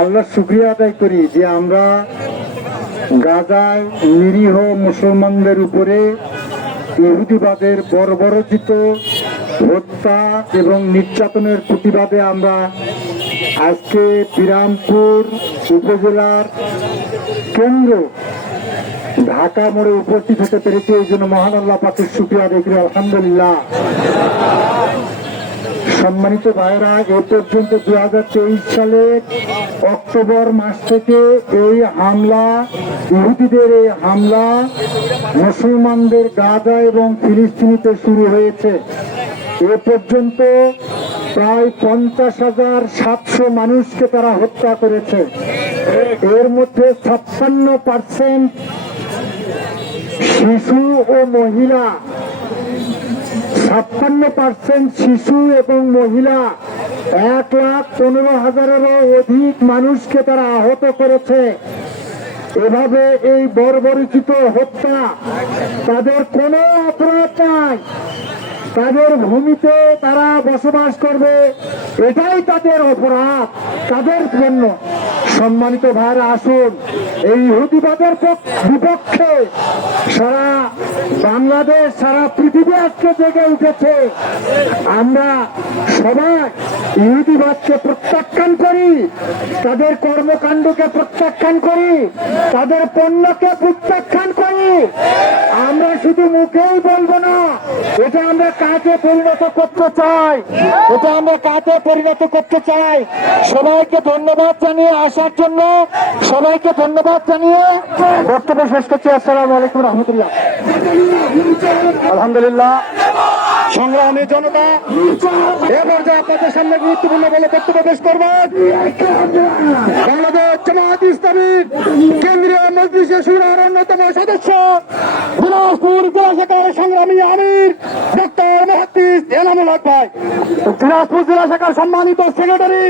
আল্লাহ শুক্রিয়া আদায় করি যে আমরা গাজায় নিরীহ মুসলমানদের উপরে ইহুদিবাদের বর্বরচিত হত্যা এবং নির্যাতনের প্রতিবাদে আমরা আজকে বিরামপুর উপজেলার কেন্দ্র ঢাকা মোড়ে উপস্থিত হতে পেরেছি। এই জন্য মহান আল্লাহ শুক্রিয়া আদায় করি। আলহামদুলিল্লাহ। সম্মানিত ভাইরা এ পর্যন্ত দু সালের অক্টোবর মাস থেকে এই হামলা, ইহুদিদের এই হামলা মুসলমানদের গাজা এবং ফিলিস্তিনিতে শুরু হয়েছে। এ পর্যন্ত প্রায় পঞ্চাশ হাজার সাতশো মানুষকে তারা হত্যা করেছে। এর মধ্যে ছাপ্পান্ন পার্সেন্ট শিশু ও মহিলা ছাপ্পান্ন পার্সেন্ট শিশু এবং মহিলা। এক লাখ পনেরো হাজারেরও অধিক মানুষকে তারা আহত করেছে। এভাবে এই বর্বরিচিত হত্যা তাদের কোনো অপরাধ নাই। তাদের ভূমিতে তারা বসবাস করবে। এটাই তাদের অপরাধ, তাদের জন্য। সম্মানিত ভাইরা আসুন। এই ইহুদিবাদের পক- বিপক্ষে সারা বাংলাদেশ সারা পৃথিবী আজকে জেগে উঠেছে। আমরা সবাই ইহুদিবাদকে প্রত্যাখ্যান করি, তাদের কর্মকাণ্ডকে প্রত্যাখ্যান করি, তাদের পণ্যকে প্রত্যাখ্যান করি। আমরা শুধু মুখেই বলব না, এটা আমরা কাজে পরিণত করতে চাই? এটা আমরা কাজে পরিণত করতে চাই? সবাইকে ধন্যবাদ জানিয়ে আসার জন্য সবাইকে ধন্যবাদ জানিয়ে বক্তব্য শেষ করছি। আসসালামু আলাইকুম রহমতুল্লাহ। আলহামদুলিল্লাহ। সংগ্রামী জনতা, এ পর্যায়ে আপনাদের সামনে গুরুত্বপূর্ণ বলে বক্তব্য পেশ করবেন বাংলাদেশ জামাত ইসলামী কেন্দ্রীয় মজলিসে সুরার অন্যতম সদস্য, দিনাজপুর জেলা শাখার সংগ্রামী আমির, ডক্টর মহাদিস এনামুল হক ভাই। দিনাজপুর জেলা শাখার সম্মানিত সেক্রেটারি